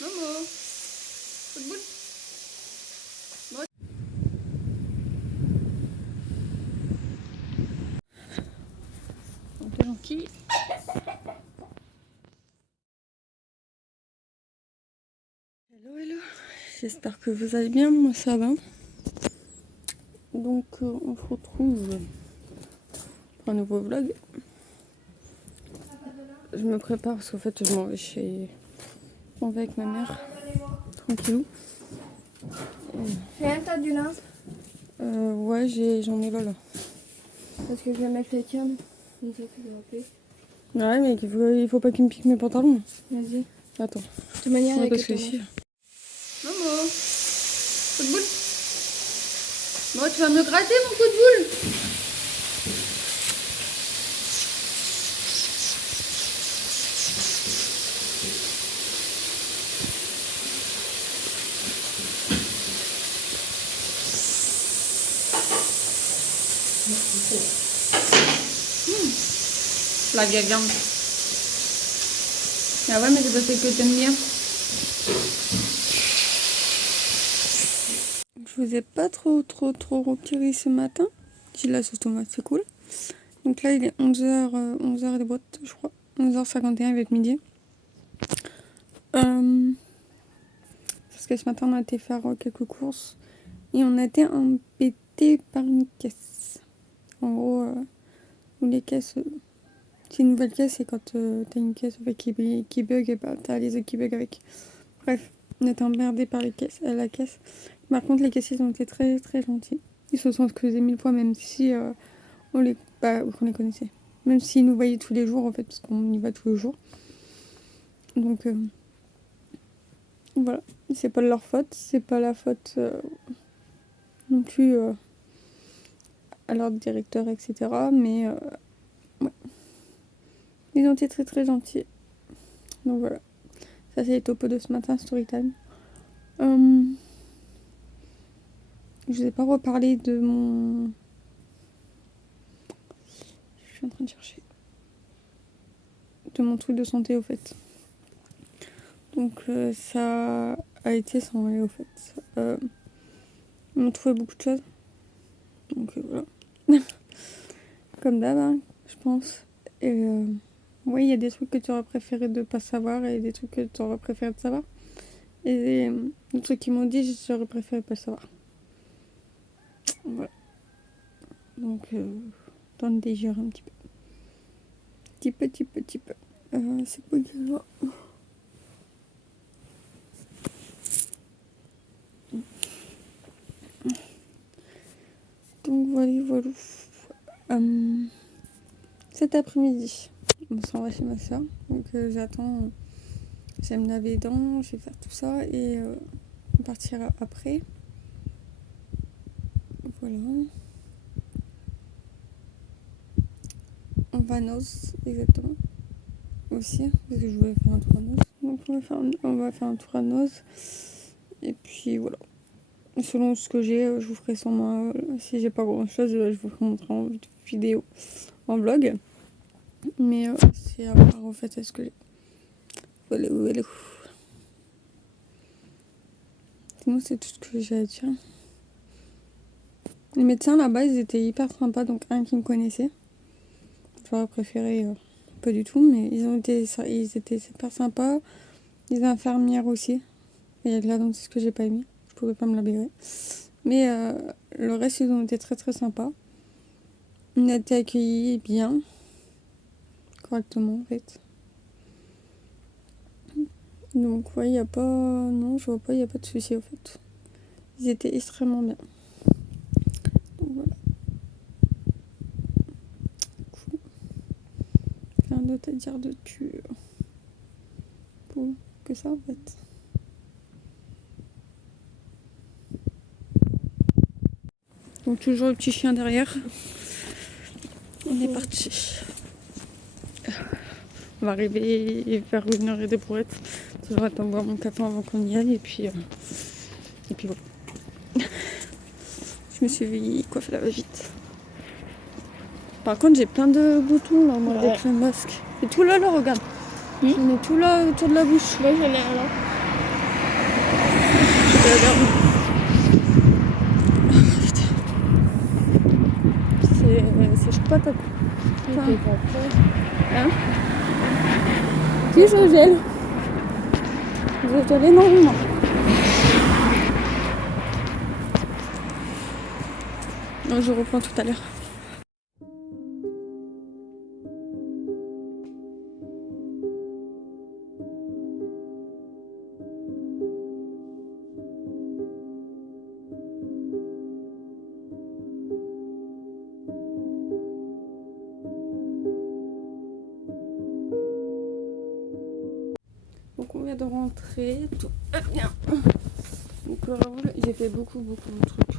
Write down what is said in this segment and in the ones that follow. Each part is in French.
Momo, bout de bout. Bon. On est tranquille. Hello, hello. J'espère que vous allez bien. Moi, ça va. Donc, on se retrouve pour un nouveau vlog. Je me prépare parce qu'en fait, je m'en vais avec ma mère. Tranquillou. Rien, t'as du linge? Ouais, j'en ai là. Parce que je vais mettre les tiennes. Donc ça, tu dois appeler. Ouais, mais il faut pas qu'il me pique mes pantalons. Vas-y. Attends. De toute manière, Ouais, avec parce que le ici. Momo, coup de boule. Moi, tu vas me gratter mon coup de boule. La vieille viande. Ah ouais, mais c'est parce que t'aimes bien. Je vous ai pas trop retiré ce matin. J'ai la sauce tomate, c'est cool. Donc là, il est 11h des boîtes, je crois. 11h51 avec midi. Parce que ce matin, on a été faire quelques courses. Et on a été embêté par une caisse. En gros, les caisses... c'est une nouvelle caisse et quand t'as une caisse qui bug, et bah, t'as les autres qui bug avec. Bref, on a été emmerdé par la caisse. Par contre, les caissiers ont été très gentils. Ils se sont excusés 1000 fois, même si on les connaissait. Même s'ils nous voyaient tous les jours, en fait, parce qu'on y va tous les jours. Donc, voilà. C'est pas de leur faute. C'est pas la faute non plus à leur directeur, etc. Mais, ouais. Ils ont été très gentils. Donc, voilà. Ça, c'est les topos de ce matin, Storytime. Je vous ai pas reparlé de mon... Je suis en train de chercher. De mon truc de santé, au fait. Donc, ça a été sans aller, au fait. Ils m'ont trouvé beaucoup de choses. Donc, voilà. Comme d'hab, hein, je pense. Et oui, il y a des trucs que tu aurais préféré de pas savoir et des trucs que tu aurais préféré de savoir. Et des trucs qu'ils m'ont dit, j'aurais préféré pas le savoir. Voilà. Donc, dans le désir un petit peu. Petit peu. C'est quoi déjà? Donc, voilà. Cet après-midi, on s'en va chez ma soeur. Donc, j'attends. Je vais me laver les dents, je vais faire tout ça et on partira après. Voilà. On va à Noz, exactement. Aussi, parce que je voulais faire un tour à Noz. Donc on va faire un tour à Noz. Et puis voilà. Selon ce que j'ai, je vous ferai sûrement... si j'ai pas grand chose, je vous montrerai en vidéo, en vlog. Mais c'est à voir en fait ce que j'ai. Voilà. Sinon c'est tout ce que j'ai à dire. Les médecins là-bas, ils étaient hyper sympas. Donc un qui me connaissait. J'aurais préféré pas du tout, mais ils étaient super sympas. Les infirmières aussi. Et là, donc c'est ce que j'ai pas aimé. Je pouvais pas me la libérer. Mais le reste, ils ont été très sympas. On a été accueillis bien. Correctement, en fait. Donc, ouais, il n'y a pas... Non, je vois pas, il n'y a pas de souci, en fait. Ils étaient extrêmement bien. Donc, voilà. Cool. Rien d'autre à dire dessus. Pour que ça, en fait. Donc, toujours le petit chien derrière. On est parti. On va arriver et faire 1 heure et des brouettes. Je vais attendre boire mon café avant qu'on y aille et puis voilà. Je me suis coiffée la va-vite. Par contre, j'ai plein de boutons là, moi, avec le masque. Et tout là, regarde. J'en ai tout là autour de la bouche. Moi, j'en ai un là. Je vais la garder. C'est chaud patate. Enfin, hein? Si je gèle. Je gèle énormément. Non, je reprends tout à l'heure. Donc on vient de rentrer, tout va bien. Donc j'ai fait beaucoup de trucs,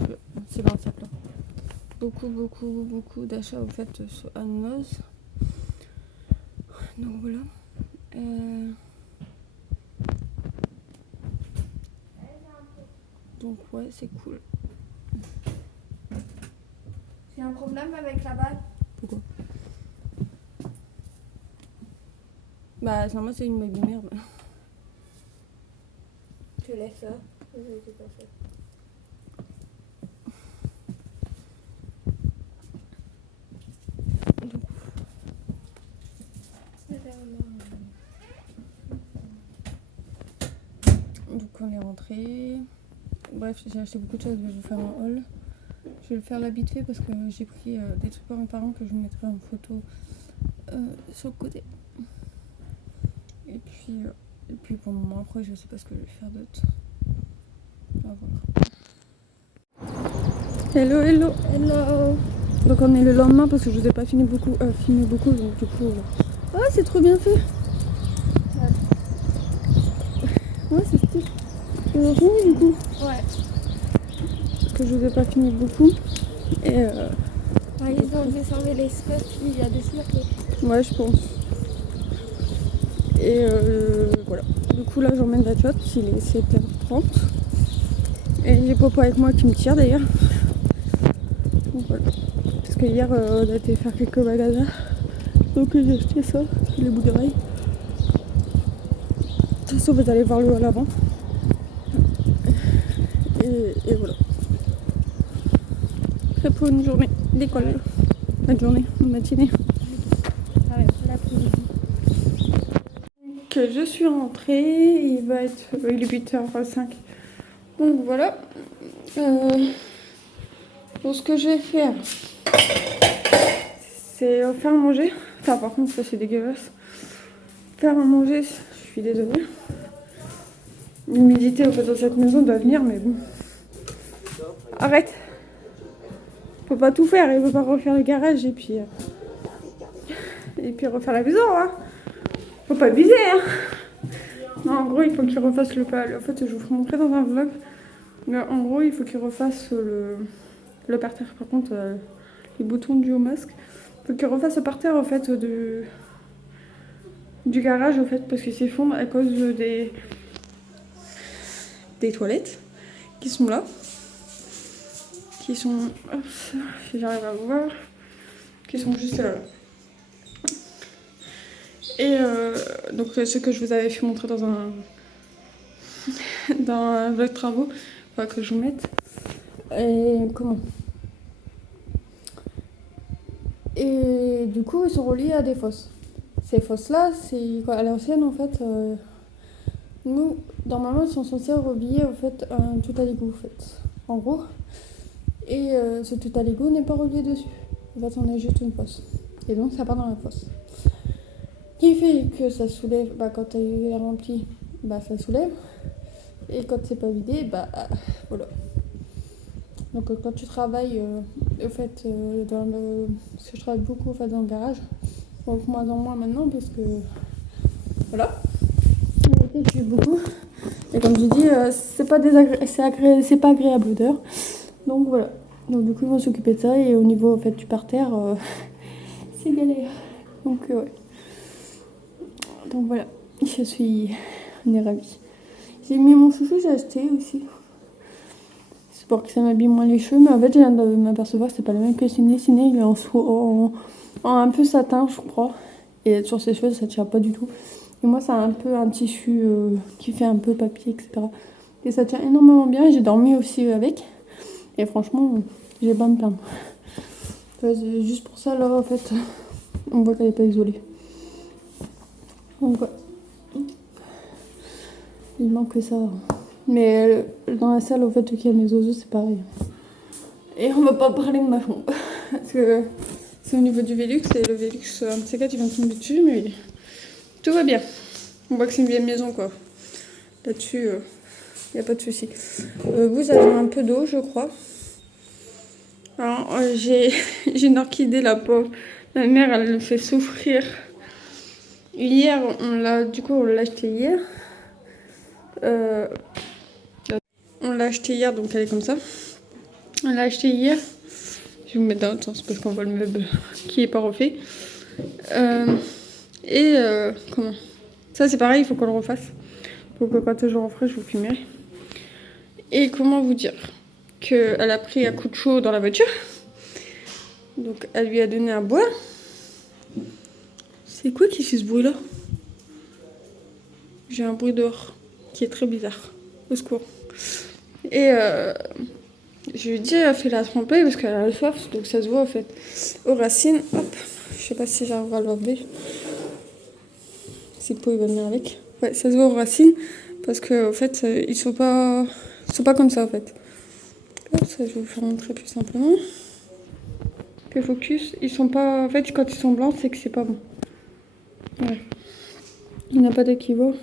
c'est dans le sac là. Beaucoup d'achats au fait sur Annos. Donc voilà. Donc ouais, c'est cool. J'ai un problème avec la bague. Pourquoi? Bah moi c'est une bague de merde. Je laisse ça. Je vais te passer. Donc on est rentré. Bref, j'ai acheté beaucoup de choses, je vais vous faire un haul. Je vais le faire là vite fait parce que j'ai pris des trucs par mes parents que je vous mettrai en photo sur le côté. Et puis pour le moment après je sais pas ce que je vais faire d'autre. On va voir. Hello. Donc on est le lendemain parce que je vous ai pas filmé beaucoup donc du coup. Ah c'est trop bien fait. Ouais c'est stylé. Ils ont fini du coup. Ouais. Parce que je vous ai pas filmé beaucoup. Et Ouais, ils ont descendu l'espace, il y a des circuits. ouais je pense. Et voilà. Du coup là j'emmène la tchotte, il est 7h30. Et j'ai Popo avec moi qui me tire d'ailleurs. Donc voilà. Parce que hier on a été faire quelques magasins. Donc j'ai acheté ça, les bouts d'oreilles. De toute façon vous allez voir le à l'avant. Et voilà. Prêt pour une journée d'école. Pas de journée, une matinée. Ouais, l'après-midi. Que je suis rentrée, il est 8h05. Donc voilà. Donc ce que je vais faire, c'est faire à manger. Enfin par contre ça c'est dégueulasse. Faire à manger, je suis désolée. L'humidité en fait dans cette maison doit venir mais bon. Arrête. Faut pas tout faire, il veut pas refaire le garage et puis refaire la maison hein. Faut pas abuser hein. Non, en gros il faut qu'il refasse le pas. En fait je vous ferai montrer dans un vlog. Mais en gros il faut qu'il refasse le parterre. Par contre les boutons du masque. Il faut qu'il refasse le parterre en fait du garage en fait parce qu'il s'effondre à cause des toilettes qui sont là. Qui sont. Hop, si j'arrive à voir. Qui sont juste là. Et donc ce que je vous avais fait montrer dans un vlog de travaux, faut que je vous mette. Et comment? Et du coup ils sont reliés à des fosses. Ces fosses là, c'est à l'ancienne en fait. Nous, normalement, ils sont censés relier au fait un tout à l'égout, en fait. En gros. Et ce tout à l'égout n'est pas relié dessus. En fait, on a juste une fosse. Et donc, ça part dans la fosse. Qui fait que ça soulève, quand elle est remplie, ça soulève. Et quand c'est pas vidé, voilà. Donc, quand tu travailles, au fait, parce que je travaille beaucoup, en fait, dans le garage. Donc, moins en moins maintenant, parce que, voilà. Je suis beaucoup. Et comme je dis, c'est pas agréable l'odeur. Donc voilà. Donc du coup ils vont s'occuper de ça et au niveau en fait du parterre, c'est galère. Donc ouais. Donc voilà. On est ravis. J'ai mis mon chouchou, j'ai acheté aussi. C'est pour que ça m'habille moins les cheveux, mais en fait je viens de m'apercevoir que c'est pas le même que Ciné. Ciné il est en un peu satin je crois. Et sur ses cheveux ça tire pas du tout. Et moi, c'est un peu un tissu qui fait un peu papier, etc. Et ça tient énormément bien. J'ai dormi aussi avec. Et franchement, j'ai pas à me plaindre. Juste pour ça, là, en fait, on voit qu'elle n'est pas isolée. Donc, ouais. Il manque que ça. Mais dans la salle, au fait, où il y a mes oiseaux, c'est pareil. Et on va pas parler de ma chambre. Parce que c'est au niveau du Velux. Et le Velux, un de ces quatre, il vient de tomber dessus. Mais tout va bien. On voit que c'est une vieille maison, quoi. Là-dessus, il n'y a pas de souci. Vous avez un peu d'eau, je crois. Alors, j'ai une orchidée, la pauvre. La mère, elle le fait souffrir. Hier, on l'a acheté hier. On l'a acheté hier, donc elle est comme ça. On l'a acheté hier. Je vais vous mettre dans l'autre sens parce qu'on voit le meuble qui est pas refait. Comment ça, c'est pareil, il faut qu'on le refasse. Faut que quand je le referai, je vous filmerai. Et comment vous dire qu'elle a pris un coup de chaud dans la voiture. Donc elle lui a donné à boire. C'est quoi qui fait ce bruit là? J'ai un bruit dehors qui est très bizarre. Au secours. Et je lui ai dit, elle fait la tremper parce qu'elle a soif, donc ça se voit en fait. Aux racines, hop, je sais pas si j'arriverai à l'enlever. Si le pot il va venir avec. Ouais, ça se voit aux racines parce que en fait, ils sont pas comme ça en fait. Hop, ça je vais vous faire montrer plus simplement. Que focus, ils sont pas. En fait, quand ils sont blancs, c'est que c'est pas bon. Ouais. Il n'y a pas d'équivoque.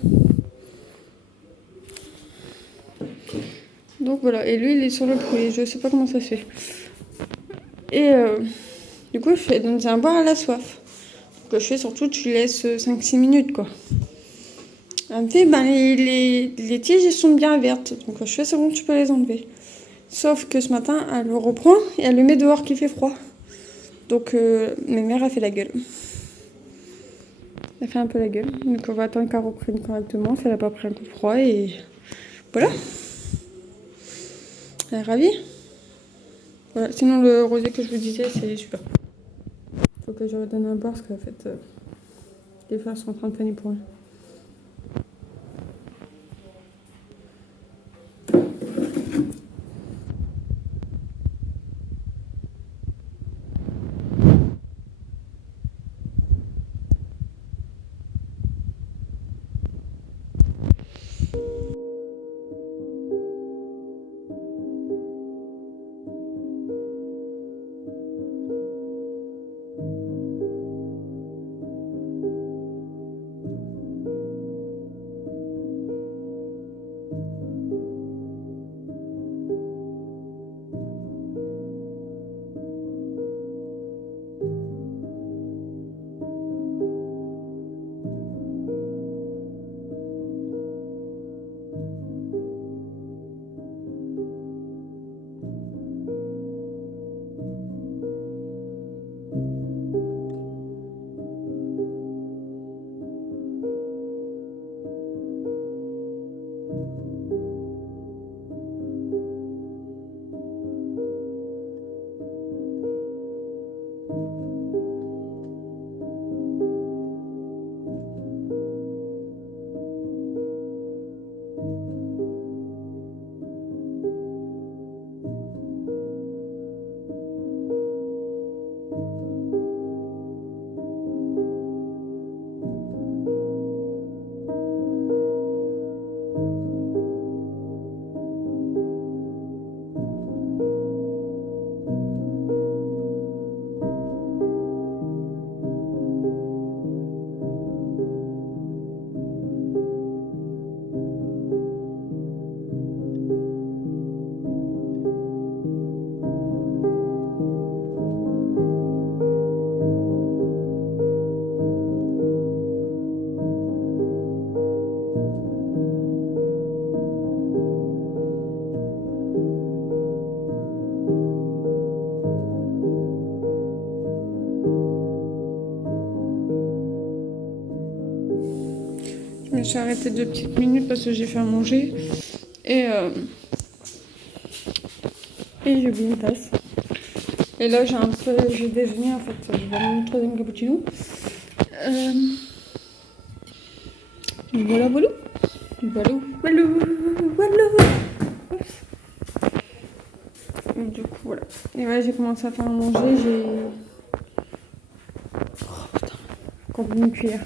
Donc voilà, et lui il est sur le poulet, je sais pas comment ça se fait. Et du coup je fais donner un boire à la soif. Donc je fais surtout, tu laisses 5-6 minutes quoi. Elle me fait, les tiges elles sont bien vertes, donc je fais c'est bon, tu peux les enlever. Sauf que ce matin elle le reprend et elle le met dehors qui fait froid. Donc ma mère a fait la gueule. Elle fait un peu la gueule, donc on va attendre qu'elle reprenne correctement, si elle n'a pas pris un coup de froid et voilà. Elle est ravie. Voilà. Sinon, le rosé que je vous disais, c'est super. Faut que je redonne un boire parce qu'en fait, les fleurs sont en train de faner pour rien. Je me suis arrêtée 2 petites minutes parce que j'ai fait à manger. Et j'ai oublié une tasse. Et là, j'ai déjeuné en fait. Je vais prendre mon 3e cappuccino. Voilà, voilà. Walou. Walou, walou. Et du coup, voilà. Et ouais, j'ai commencé à faire à manger. J'ai. Oh putain, encore une cuillère.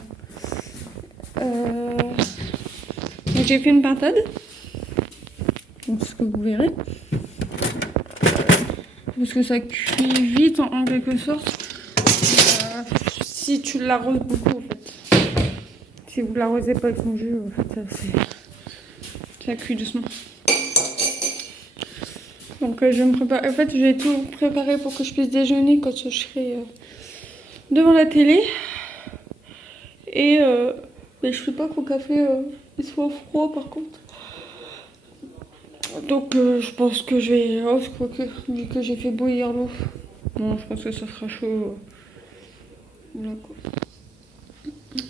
Donc, j'ai fait une pintade. Donc, ce que vous verrez. Parce que ça cuit vite en quelque sorte. Si tu l'arroses beaucoup, en fait. Si vous l'arrosez pas avec son jus, en fait, ça cuit doucement. Donc je vais me préparer. En fait, j'ai tout préparé pour que je puisse déjeuner quand je serai devant la télé. Et mais je sais pas qu'au café il soit froid par contre. Donc je pense que je vais. Oh, je crois que vu que j'ai fait bouillir l'eau. Non, je pense que ça sera chaud. Voilà quoi.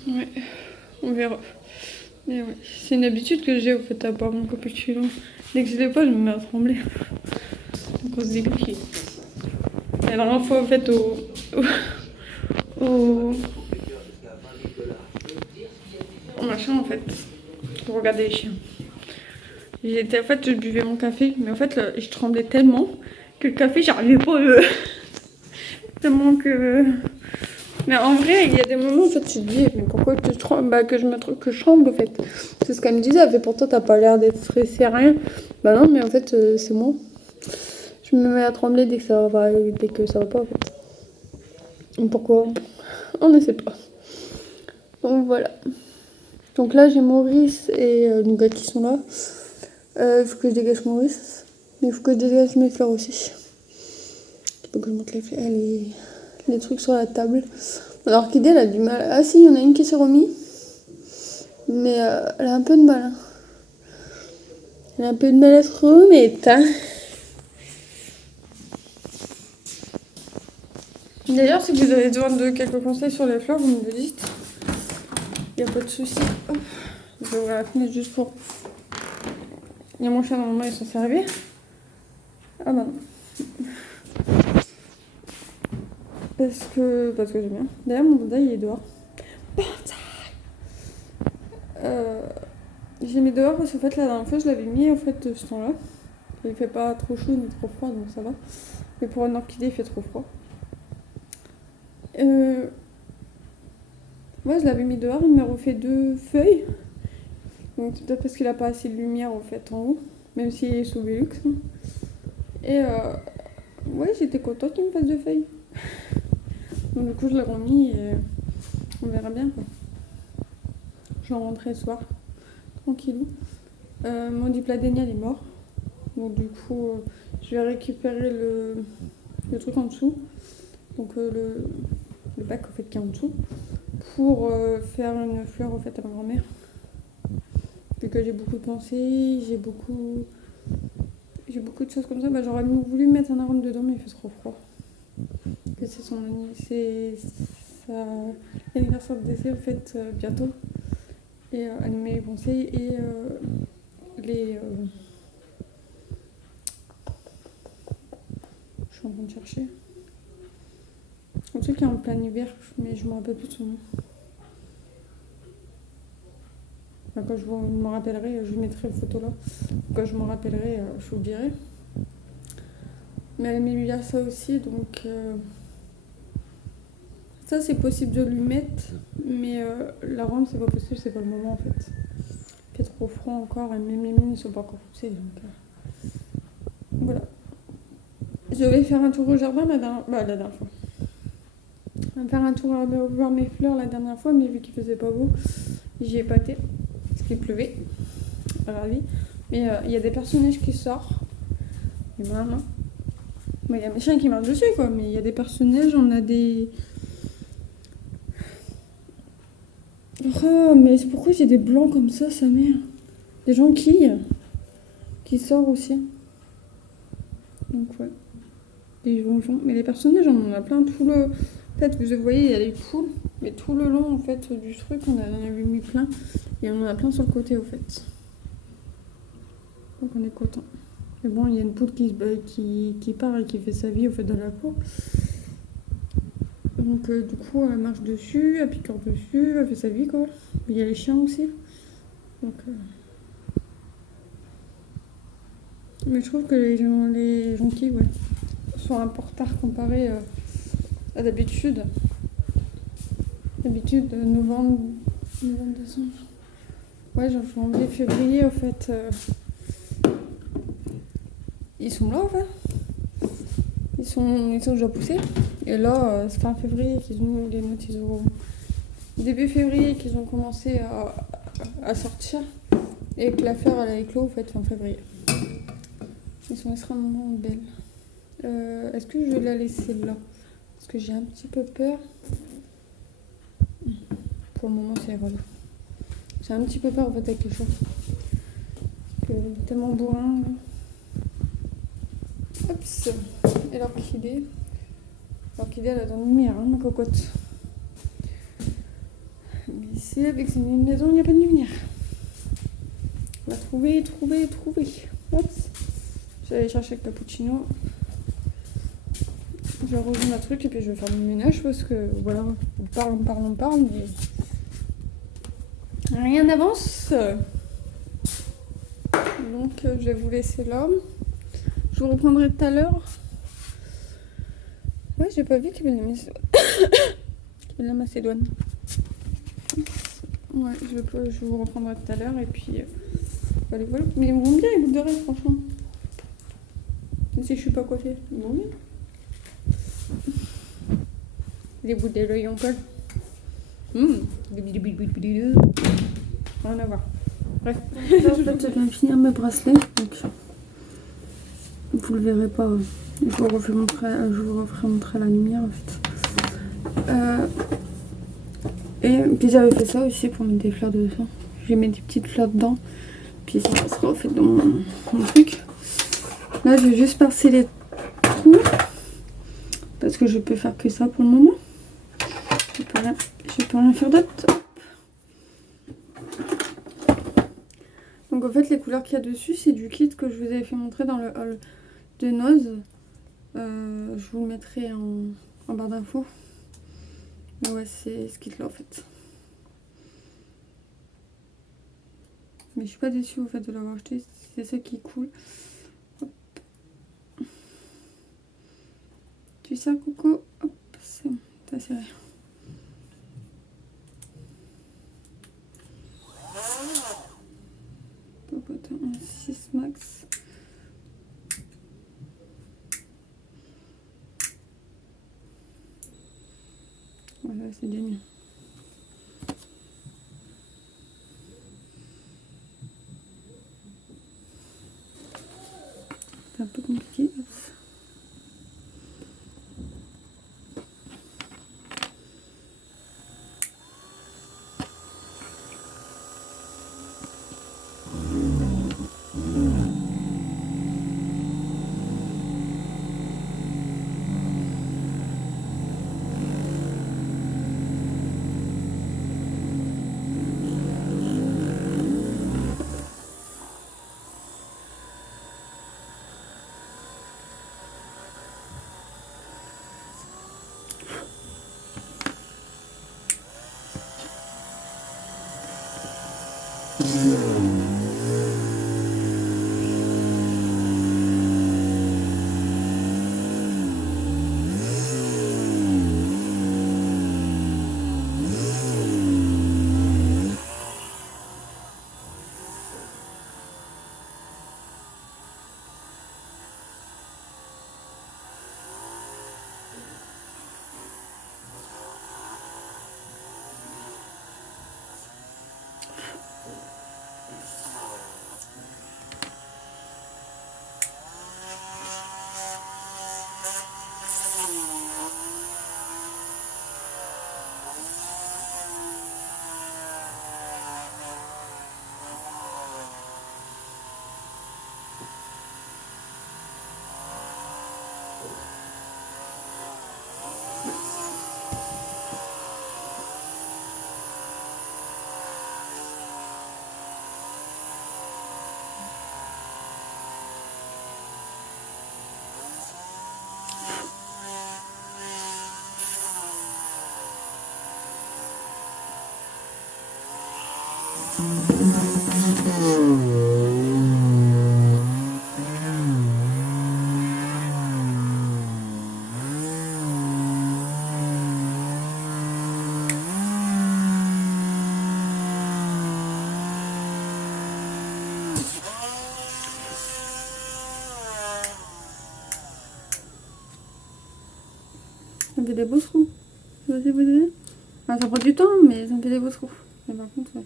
Ouais, on verra. Mais ouais, c'est une habitude que j'ai au fait à boire mon cappuccino. Dès que je l'ai pas, je me mets à trembler. Donc on se débrouille. Et la dernière fois, en fait, au machin, en fait, pour regarder les chiens. J'étais, en fait, je buvais mon café, mais en fait, là, je tremblais tellement que le café, j'arrivais pas tellement que. Mais en vrai, il y a des moments, en fait, tu te dis, mais pourquoi tu trembles? Bah, que je tremble, en fait. C'est ce qu'elle me disait, elle fait, pourtant, t'as pas l'air d'être stressée, rien. Bah non, mais en fait, c'est moi. Je me mets à trembler dès que ça va pas, en fait. Pourquoi? On ne sait pas. Donc voilà. Donc là, j'ai Maurice et Nougat qui sont là. Il faut que je dégage Maurice. Mais il faut que je dégage mes fleurs aussi. Il faut que je monte les trucs sur la table. Alors qu'Idée, elle a du mal. Ah si, il y en a une qui s'est remise. Mais elle a un peu de mal. Hein. Elle a un peu de mal à se remettre. Hein. D'ailleurs, si vous avez besoin de quelques conseils sur les fleurs, vous me le dites. Il n'y a pas de souci. Je vais ouvrir la fenêtre juste pour... Il y a mon chat normalement, ils sont servis. Ah bah non. Parce que j'aime bien. D'ailleurs, mon bonsaï, il est dehors. J'ai mis dehors parce qu'en fait, la dernière fois, je l'avais mis en fait ce temps-là. Il fait pas trop chaud ni trop froid, donc ça va. Mais pour une orchidée, il fait trop froid. Moi, je l'avais mis dehors, il m'a refait 2 feuilles. Donc c'est peut-être parce qu'il a pas assez de lumière en fait en haut, même s'il est sous Velux. Hein. Et ouais, j'étais contente qu'il me fasse 2 feuilles. Donc du coup, je l'ai remis et on verra bien quoi. Je rentrerai ce soir, tranquillou. Mon dipladénia, il est mort. Donc du coup, je vais récupérer le truc en dessous. Donc le bac en fait qui est en dessous. Pour faire une fleur en fait à ma grand-mère. Vu que j'ai beaucoup de pensées, j'ai beaucoup de choses comme ça, bah, j'aurais voulu mettre un arôme dedans mais il fait trop froid. Que c'est son anniversaire de décès en fait bientôt. Et elle met les pensées et les... Je suis en train de chercher. Un truc qui est en plein hiver, mais je me rappelle plus de son nom. Enfin, quand je me rappellerai, je mettrai la photo là. Quand je me rappellerai, je vous le dirai. Mais elle aimait bien ça aussi, donc ça c'est possible de lui mettre, mais la rendre c'est pas possible, c'est pas le moment en fait. Il fait trop froid encore et mes mines ne sont pas encore poussées, donc voilà. Je vais faire un tour au jardin la dernière fois. Je vais faire un tour à voir mes fleurs la dernière fois, mais vu qu'il faisait pas beau, j'y ai pas été, parce qu'il pleuvait. Ravi. Mais il y a des personnages qui sortent. Et voilà. Il y a mes chiens qui marchent dessus, quoi. Mais il y a des personnages, on a des... Oh, mais pourquoi j'ai des blancs comme ça, sa mère? Des jonquilles qui sortent aussi. Donc, ouais. Des jonquilles. Mais les personnages, on en a plein tout le... En fait, vous voyez, il y a les poules. Mais tout le long, en fait, du truc, on en avait mis plein. Et on en a plein sur le côté, au fait. Donc, on est content. Mais bon, il y a une poule qui part et qui fait sa vie, au fait, dans la cour. Donc du coup elle marche dessus, elle picore dessus, elle fait sa vie quoi. Il y a les chiens aussi. Donc Mais je trouve que les jonquilles, ouais, sont un peu en retard comparé à d'habitude. D'habitude, novembre, décembre. Ouais, genre janvier, février, au fait. Ils sont là, en fait. Ils sont déjà poussés. Et là, c'est fin février qu'ils ont les notes, ils ont. Début février qu'ils ont commencé à sortir. Et que l'affaire, elle a éclos, en fait, fin février. Ils sont extrêmement belles. Est-ce que je vais la laisser là? Parce que j'ai un petit peu peur. Pour le moment, c'est relou. J'ai un petit peu peur en fait avec les cheveux. Parce que tellement bourrin. Hop. Et l'orchidée. L'orchidée, elle a dans la lumière, hein, ma cocotte. Mais ici, avec ces maisons, il n'y a pas de lumière. On va trouver. Hop. Je vais aller chercher le cappuccino. Je vais rejoindre un truc et puis je vais faire mon ménage parce que voilà, on parle, mais rien n'avance. Donc je vais vous laisser là. Je vous reprendrai tout à l'heure. Ouais, j'ai pas vu qu'il y avait de la Macédoine. Ouais, je vous reprendrai tout à l'heure et puis voilà. Mais ils vont bien les boucles d'oreilles, franchement. Même si je suis pas coiffée, ils vont bien. Les bouts de l'œil en colle. Rien à voir. Bref. Là, je viens de finir mes bracelets. Donc, vous le verrez pas. Je vous referai montrer la lumière en fait. Et puis j'avais fait ça aussi pour mettre des fleurs dedans. J'ai mis des petites fleurs dedans. Puis ça sera en fait dans mon truc. Là, je vais juste percer les trous. Parce que je peux faire que ça pour le moment. Je peux rien faire d'autre. Donc en fait les couleurs qu'il y a dessus c'est du kit que je vous avais fait montrer dans le haul de Noz. Je vous le mettrai en barre d'infos. Mais ouais c'est ce kit là en fait. Mais je suis pas déçue au fait de l'avoir acheté. C'est ça qui est cool. Hop. Tu sais Coco. Hop c'est bon. T'as serré. Popotin 6 max. Voilà, c'est bien mieux. C'est un peu compliqué. fait des beaux trous. Ça prend du temps, mais ça me fait des beaux trous. Et par contre, ouais.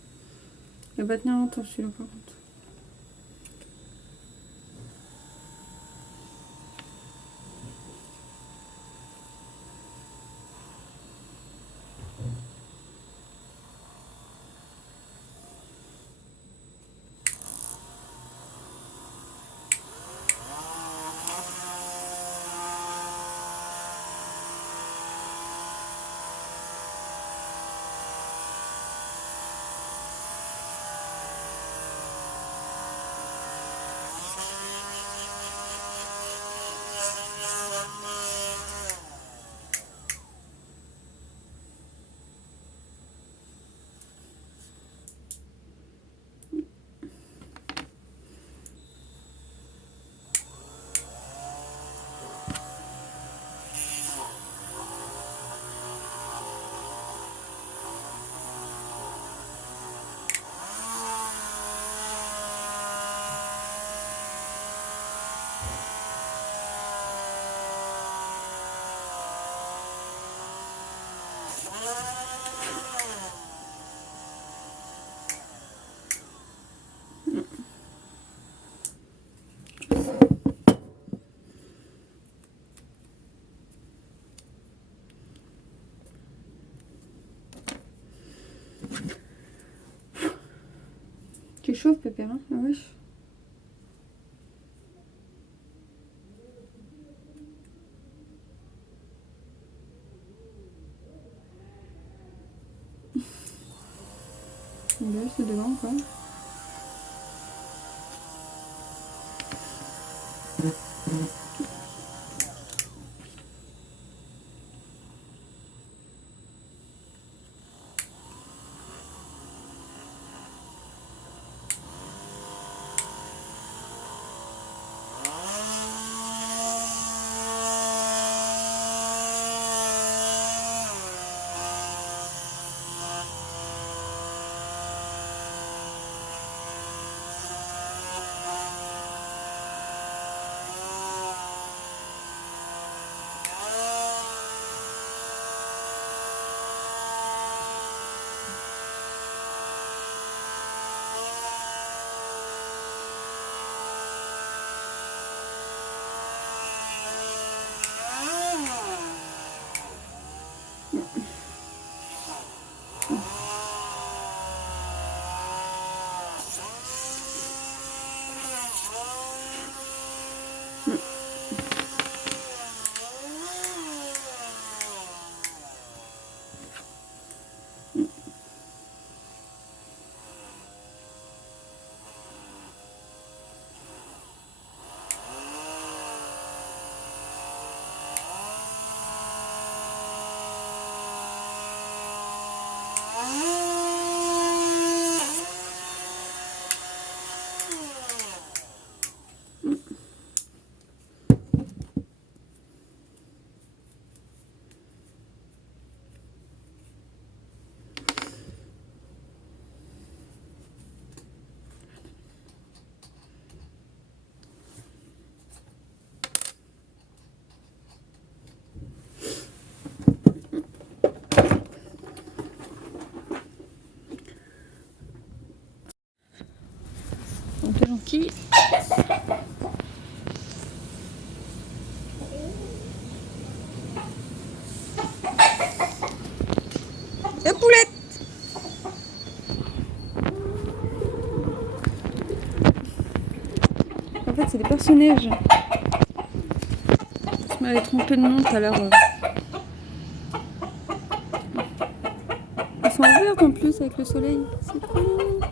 Il va pas tenir longtemps celui-là par contre. Tu chauffes, Pépère, hein? Ah wesh. Ouais, c'est devant quoi. Donc t'es gentil. La poulette. En fait c'est des personnages. Je m'avais trompé de nom tout à l'heure. Ils sont verts en plus avec le soleil. C'est trop mignon.